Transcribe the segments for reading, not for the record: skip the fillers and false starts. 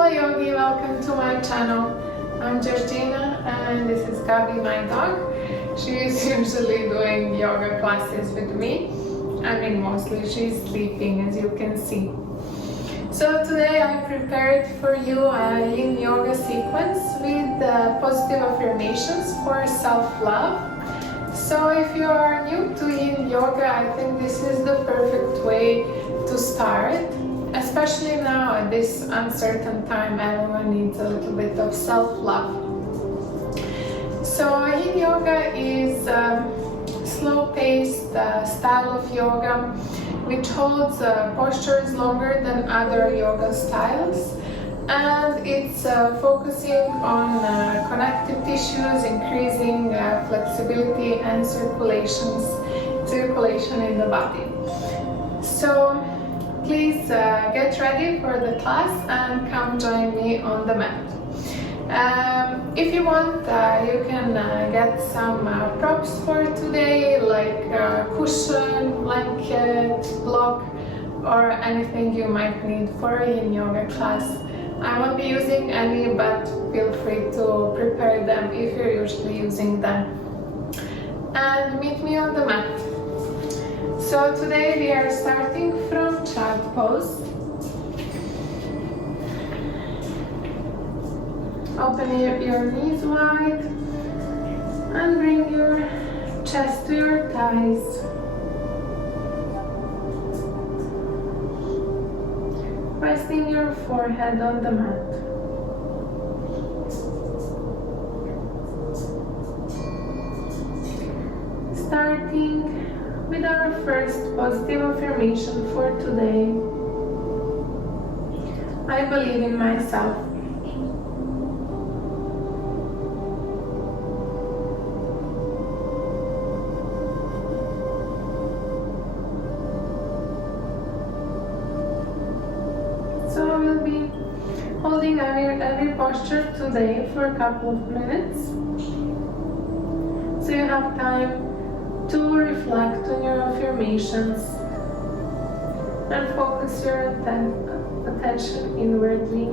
Hello Yogi, welcome to my channel. I'm Georgina and this is Gabi, my dog. She is usually doing yoga classes with me. I mean mostly she's sleeping, as you can see. So today I prepared for you a Yin Yoga sequence with positive affirmations for self-love. So if you are new to Yin Yoga, I think this is the perfect way to start. Especially now at this uncertain time, everyone needs a little bit of self-love. So Yin Yoga is a slow-paced style of yoga which holds postures longer than other yoga styles, and it's focusing on connective tissues, increasing flexibility and circulation in the body. So please get ready for the class and come join me on the mat. If you want, you can get some props for today, like a cushion, blanket, block, or anything you might need for a Yin Yoga class. I won't be using any, but feel free to prepare them if you're usually using them. And meet me on the mat. So today we are starting from child pose. Open your knees wide and bring your chest to your thighs. Resting your forehead on the mat. Starting with our first positive affirmation for today. I believe in myself. So I will be holding every posture today for a couple of minutes. So you have time to reflect on your affirmations and focus your attention inwardly.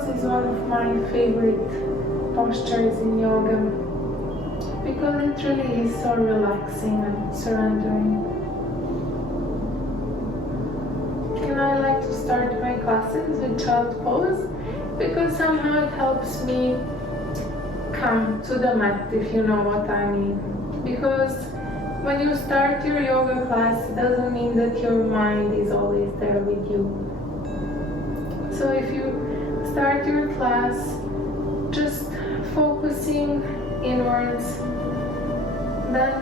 Is one of my favorite postures in yoga because it really is so relaxing and surrendering. And I like to start my classes with child pose because somehow it helps me come to the mat, if you know what I mean. Because when you start your yoga class, it doesn't mean that your mind is always there with you. So if you start your class just focusing inwards, then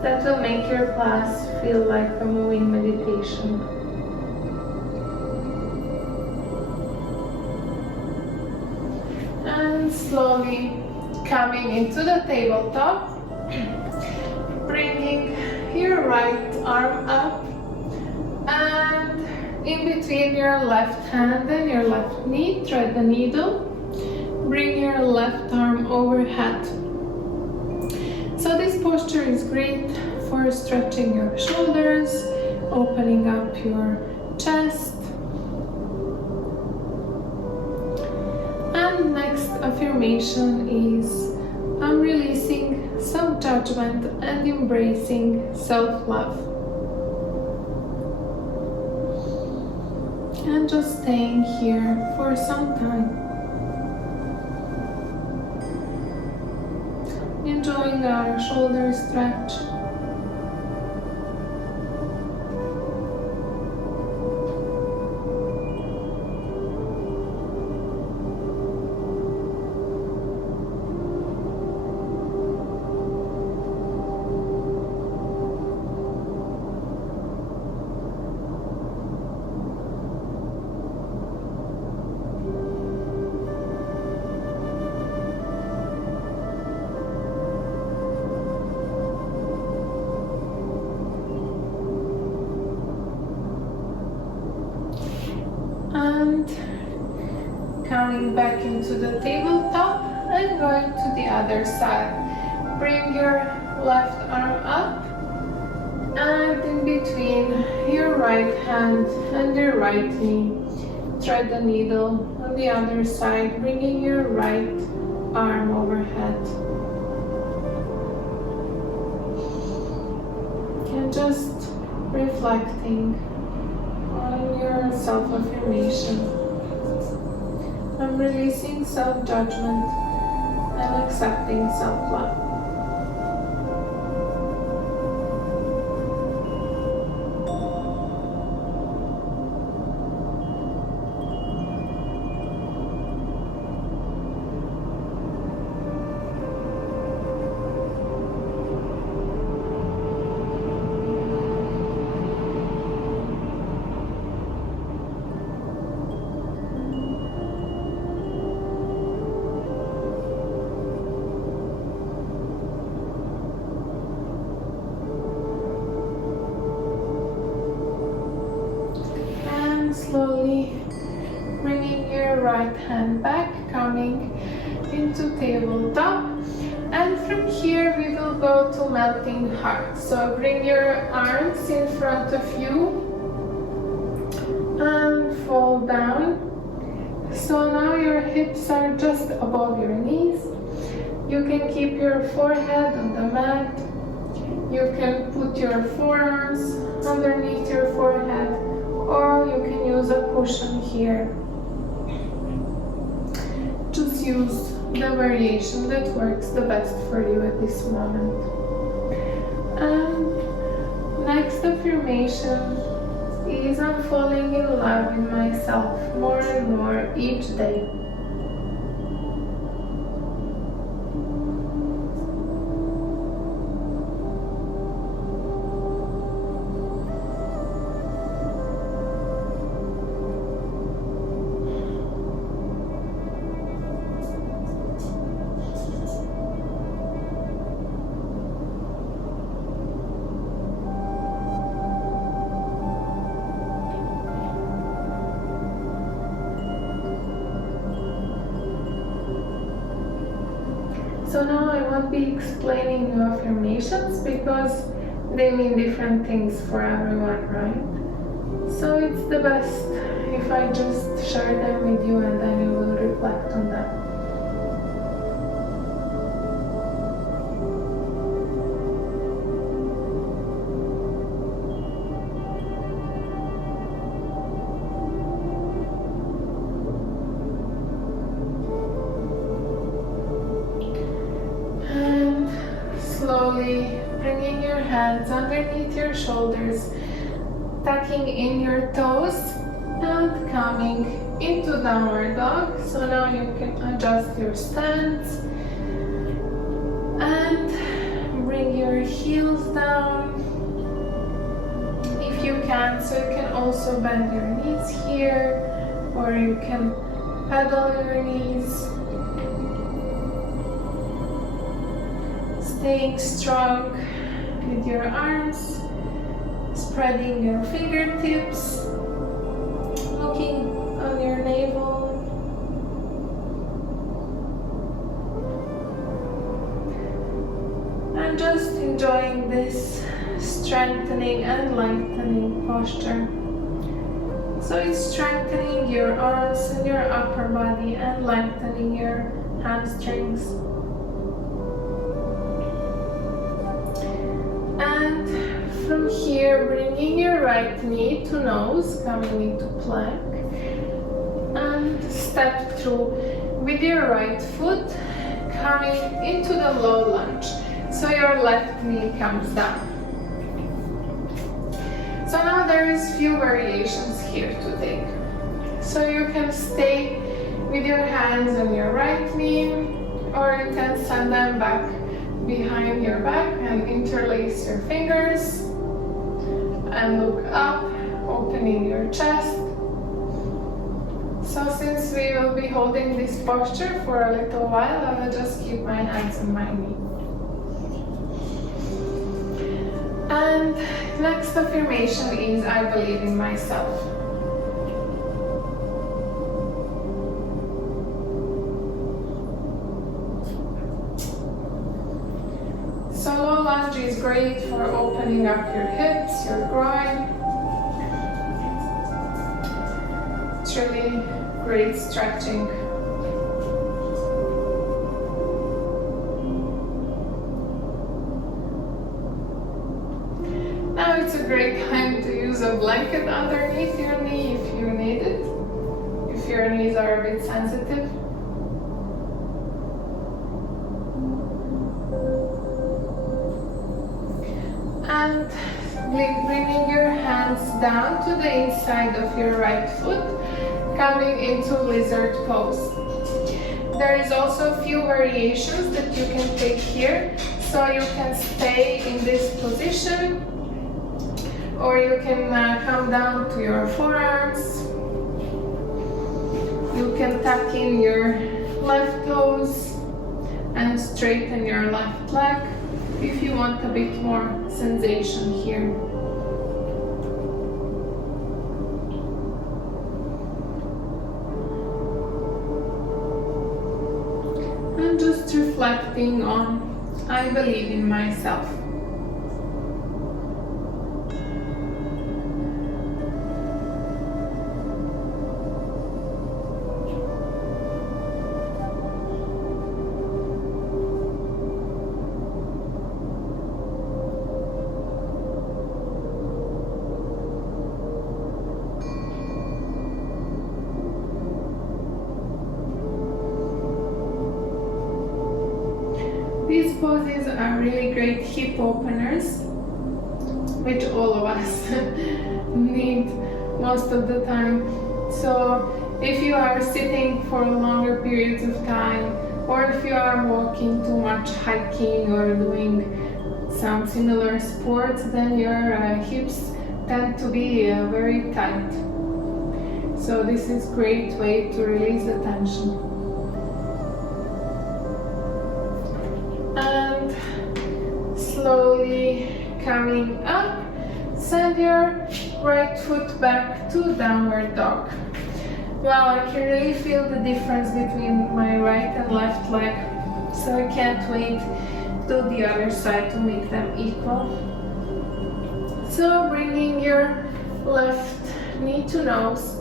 that will make your class feel like a moving meditation. And slowly coming into the tabletop, bringing your right arm up and in between your left hand and your left knee, thread the needle. Bring your left arm overhead. So this posture is great for stretching your shoulders, opening up your chest. And next affirmation is I'm releasing self-judgment and embracing self-love. And just staying here for some time. Enjoying our shoulder stretch. Coming back into the tabletop and going to the other side. Bring your left arm up and in between your right hand and your right knee. Thread the needle on the other side, bringing your right arm overhead. And just reflecting on your self-affirmation. I'm releasing self-judgment and accepting self-love. Slowly bringing your right hand back, coming into tabletop, and from here we will go to melting heart. So bring your arms in front of you and fall down. So now your hips are just above your knees. You can keep your forehead on the mat. You can put your forearms underneath your forehead, or you can use a cushion here. Just use the variation that works the best for you at this moment. And next affirmation is I'm falling in love with myself more and more each day. So now I won't be explaining the affirmations because they mean different things for everyone, right? So it's the best if I just share them with you and then you will reflect on them. Slowly bringing your hands underneath your shoulders, tucking in your toes and coming into downward dog. So now you can adjust your stance and bring your heels down if you can. So you can also bend your knees here, or you can pedal your knees. Staying strong with your arms, spreading your fingertips, looking on your navel. And just enjoying this strengthening and lightening posture. So it's strengthening your arms and your upper body and lengthening your hamstrings. And from here, bringing your right knee to nose, coming into plank, and step through with your right foot, coming into the low lunge. So your left knee comes down. So now there is few variations here to take. So you can stay with your hands on your right knee, or you can send them back behind your back and interlace your fingers and look up, opening your chest. So since we will be holding this posture for a little while, I will just keep my hands on my knee. And next affirmation is I believe in myself. is great for opening up your hips, your groin. It's really great stretching. Now it's a great time to use a blanket underneath your knee if you need it, if your knees are a bit sensitive. And bringing your hands down to the inside of your right foot, coming into lizard pose. There is also a few variations that you can take here, so you can stay in this position, or you can come down to your forearms. You can tuck in your left toes and straighten your left leg if you want a bit more sensation here. And just reflecting on, I believe in myself. These poses are really great hip openers, which all of us need most of the time. So if you are sitting for longer periods of time, or if you are walking too much, hiking or doing some similar sports, then your hips tend to be very tight. So this is a great way to release the tension. And slowly coming up, send your right foot back to downward dog. Well, I can really feel the difference between my right and left leg, so I can't wait to the other side to make them equal. So bringing your left knee to nose,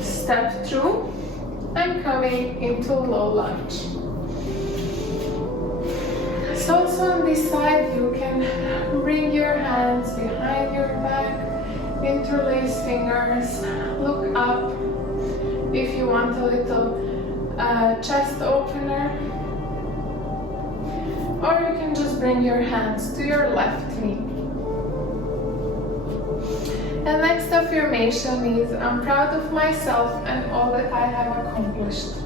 step through and coming into low lunge. So also on this side, you can bring your hands behind your back, interlace fingers, look up if you want a little chest opener, or you can just bring your hands to your left knee. And next affirmation is, I'm proud of myself and all that I have accomplished.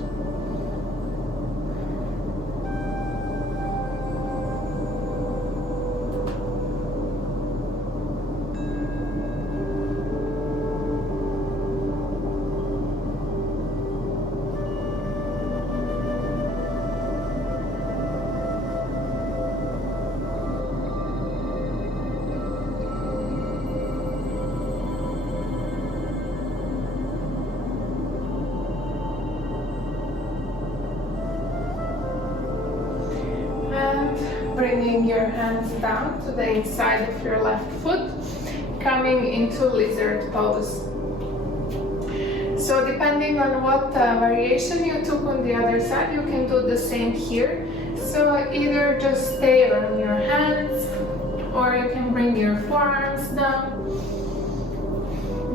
Bringing your hands down to the inside of your left foot, coming into lizard pose. So depending on what variation you took on the other side, you can do the same here. So either just stay on your hands, or you can bring your forearms down.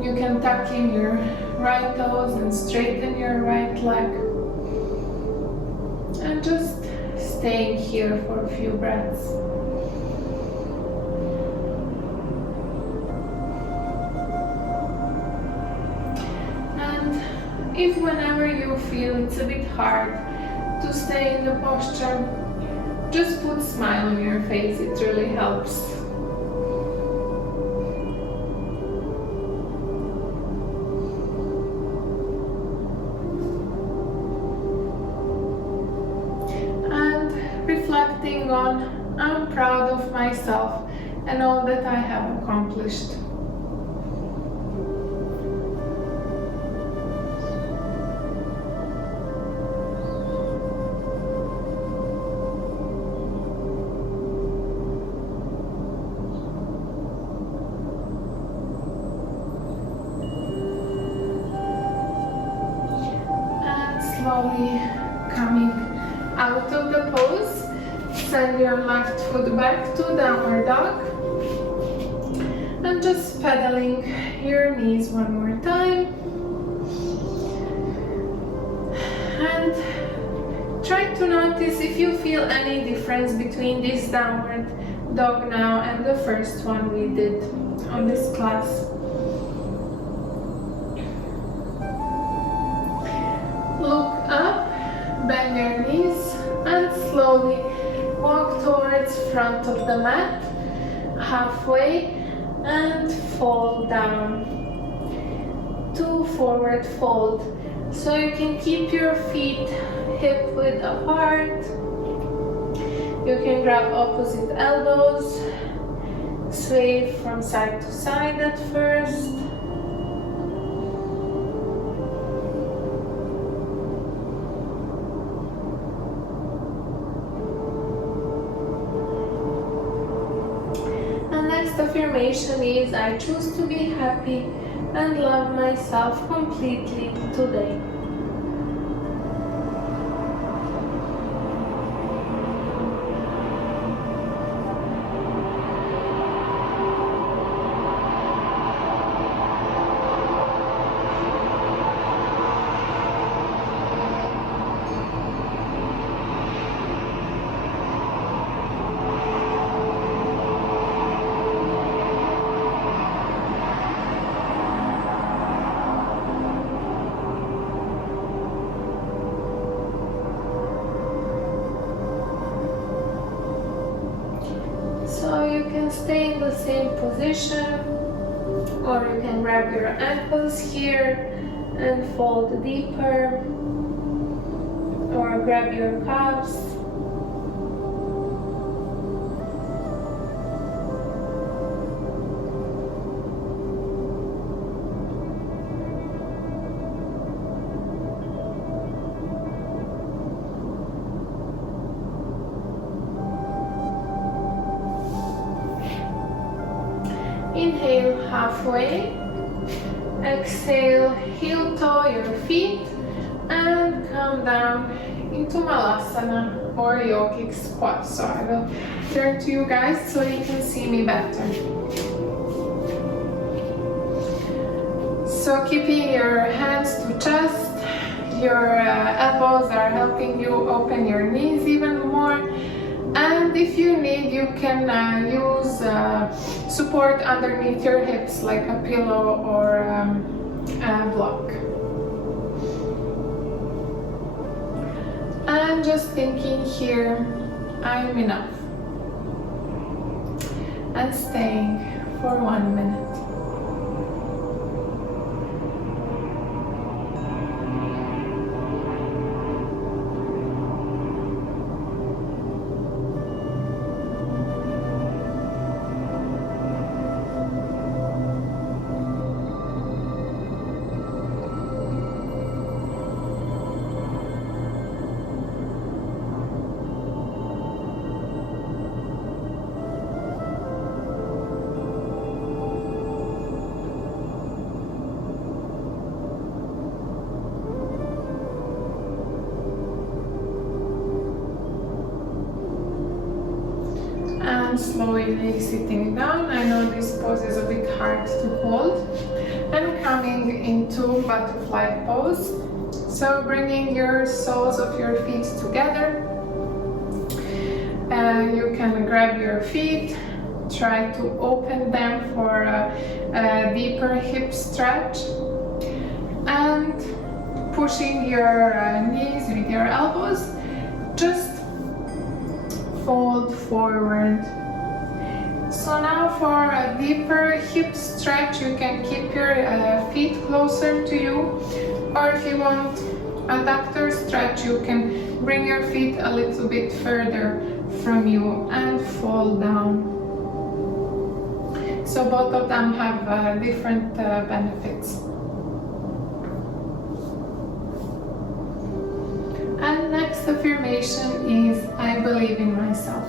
You can tuck in your right toes and straighten your right leg. And just staying here for a few breaths. And if whenever you feel it's a bit hard to stay in the posture, just put a smile on your face, it really helps. Reflecting on, I'm proud of myself and all that I have accomplished. slowly coming out of the pose. Send your left foot back to downward dog. And just pedaling your knees one more time. And try to notice if you feel any difference between this downward dog now and the first one we did on this class. Look up, bend your knees, and slowly walk towards front of the mat, halfway, and fold down to forward fold. So you can keep your feet hip width apart. You can grab opposite elbows, sway from side to side at first. And next affirmation is, I choose to be happy and love myself completely today. So you can stay in the same position, or you can grab your ankles here and fold deeper, or grab your calves. Inhale halfway, exhale, heel toe your feet, and come down into Malasana or yogic squat. So I will turn to you guys so you can see me better. So keeping your hands to chest, your elbows are helping you open your knees even more. And if you need, you can use support underneath your hips like a pillow or a block. And just thinking here, I'm enough. And staying for 1 minute. Slowly sitting down. I know this pose is a bit hard to hold. And coming into butterfly pose. So bringing your soles of your feet together. You can grab your feet, try to open them for a deeper hip stretch. And pushing your knees with your elbows, just fold forward. So now for a deeper hip stretch, you can keep your feet closer to you, or if you want adductor stretch, you can bring your feet a little bit further from you and fall down. So both of them have different benefits. And next affirmation is, I believe in myself.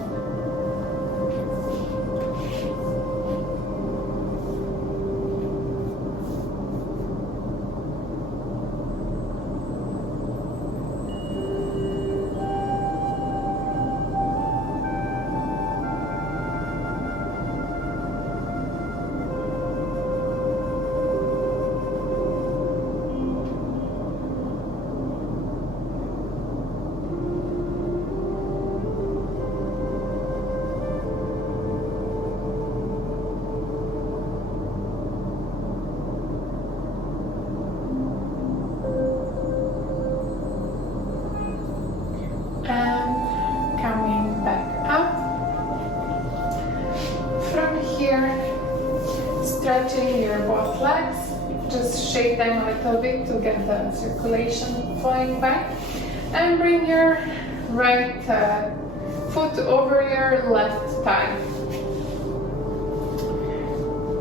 both legs. Just shake them a little bit to get the circulation flowing back. And bring your right foot over your left thigh.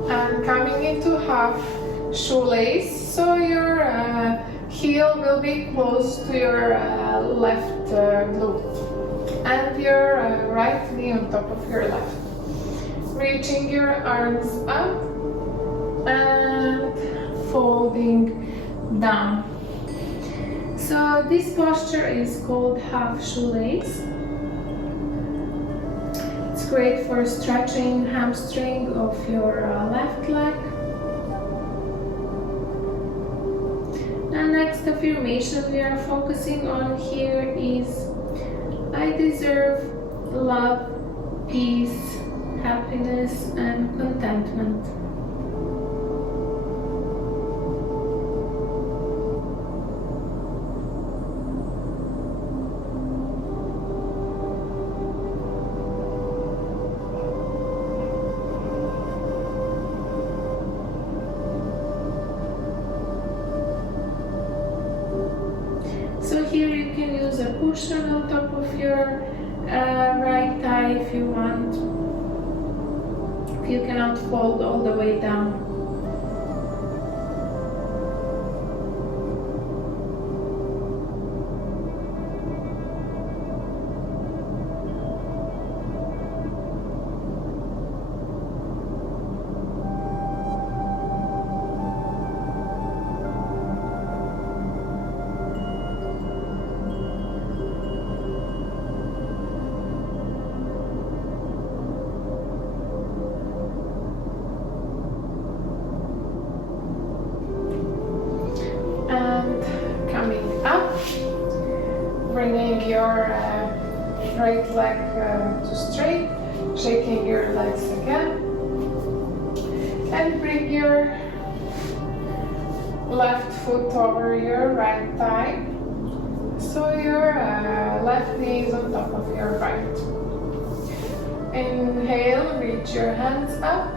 And coming into half shoelace, so your heel will be close to your left glute and your right knee on top of your left. Reaching your arms up and folding down. So this posture is called half shoelace. It's great for stretching hamstring of your left leg. And next affirmation we are focusing on here is I deserve love, peace, happiness and contentment. So here you can use a cushion on top of your right thigh if you want. If you cannot fold all the way down. Bringing your right leg to straight, shaking your legs again, and bring your left foot over your right thigh, so your left knee is on top of your right. Inhale, reach your hands up,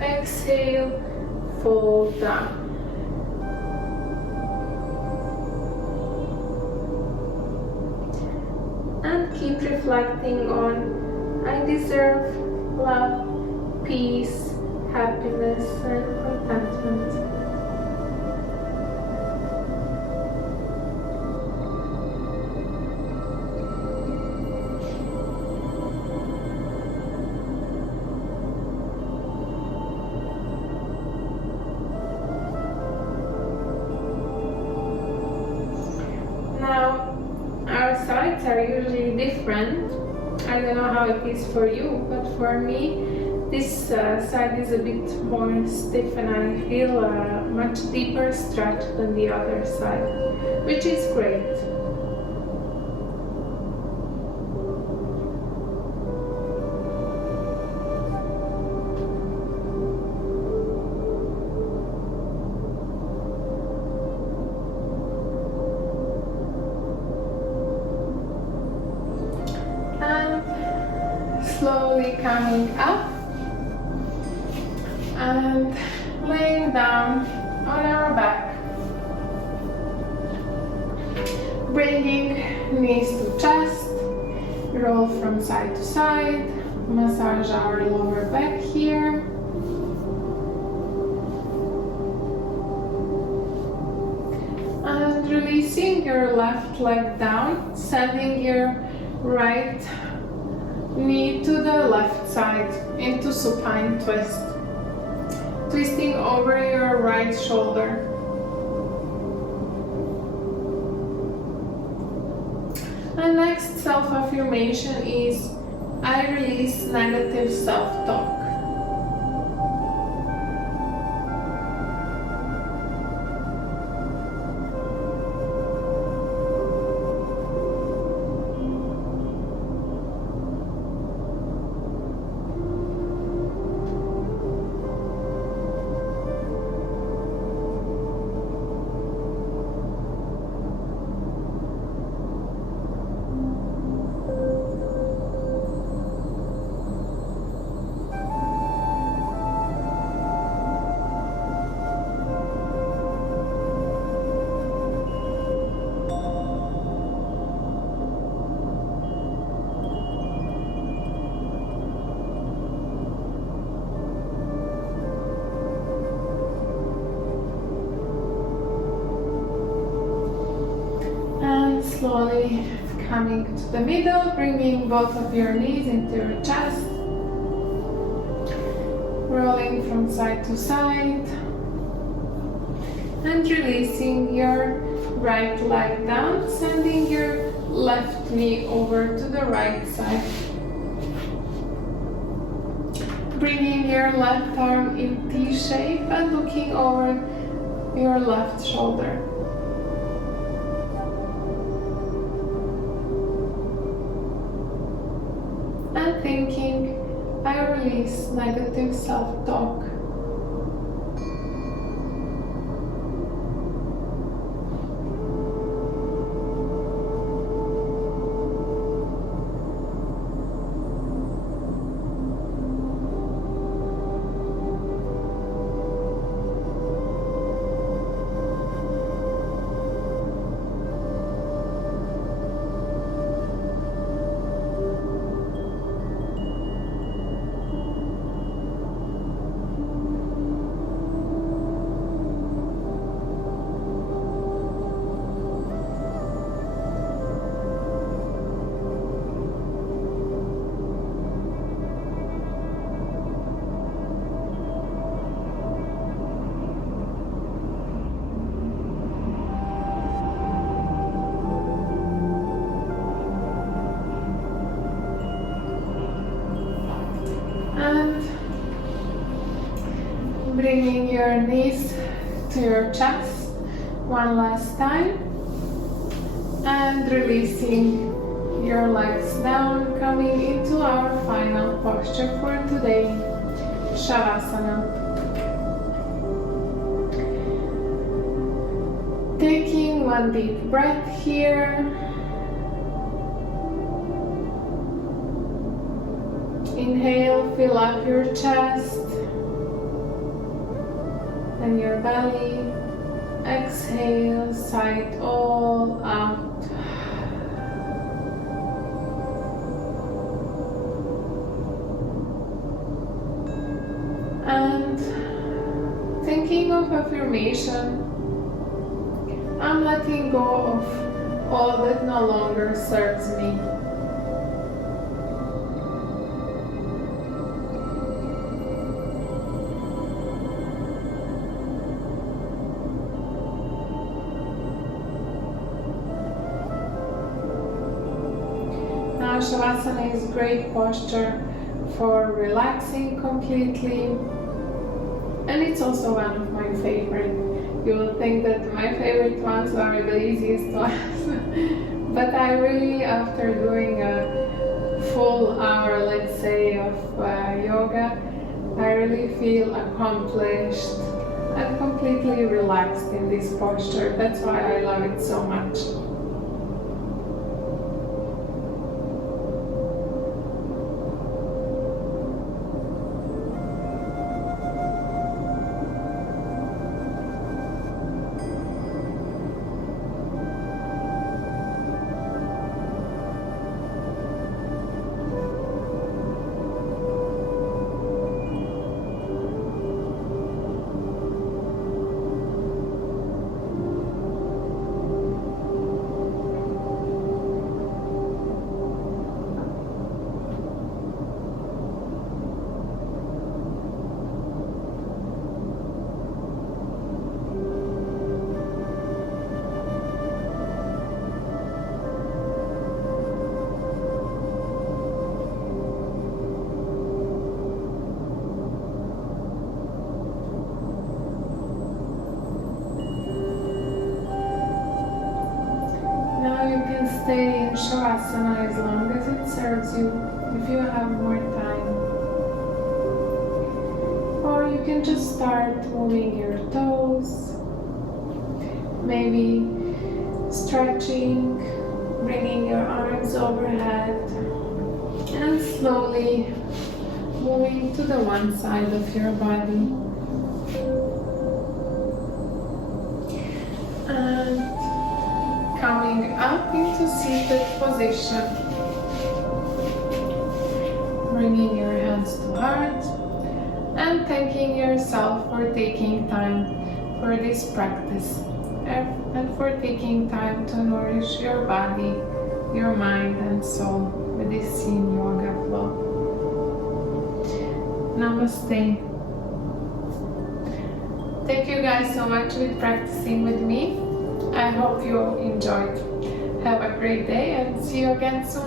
exhale, fold down. And keep reflecting on I deserve love, peace, happiness and contentment. Now, our sides are usually different. I don't know how it is for you, but for me, this side is a bit more stiff and I feel a much deeper stretch than the other side, which is great. Slowly coming up and laying down on our back, bringing knees to chest, roll from side to side, massage our lower back here. And releasing your left leg down, sending your right knee to the left side into supine twist, twisting over your right shoulder. And next self-affirmation is I release negative self-talk. slowly coming to the middle, bringing both of your knees into your chest, rolling from side to side, and releasing your right leg down, sending your left knee over to the right side. Bringing your left arm in T shape and looking over your left shoulder. And thinking, I release negative self-talk. Bringing your knees to your chest one last time and releasing your legs down, coming into our final posture for today, Shavasana. Taking one deep breath here. Inhale, fill up your chest and your belly. Exhale, sigh it all out. And thinking of affirmation, I'm letting go of all that no longer serves me. Shavasana is great posture for relaxing completely, and it's also one of my favorite. You will think that my favorite ones are the easiest ones, but I really, after doing a full hour, let's say, of yoga, I really feel accomplished and completely relaxed in this posture. That's why I love it so much. Stay in Shavasana as long as it serves you, if you have more time. Or you can just start moving your toes, maybe stretching, bringing your arms overhead, and slowly moving to the one side of your body. And coming up into seated position, bringing your hands to heart and thanking yourself for taking time for this practice. and for taking time to nourish your body, your mind and soul with this Yin Yoga flow. Namaste. Thank you guys so much for practicing with me. I hope you enjoyed. Have a great day and see you again soon.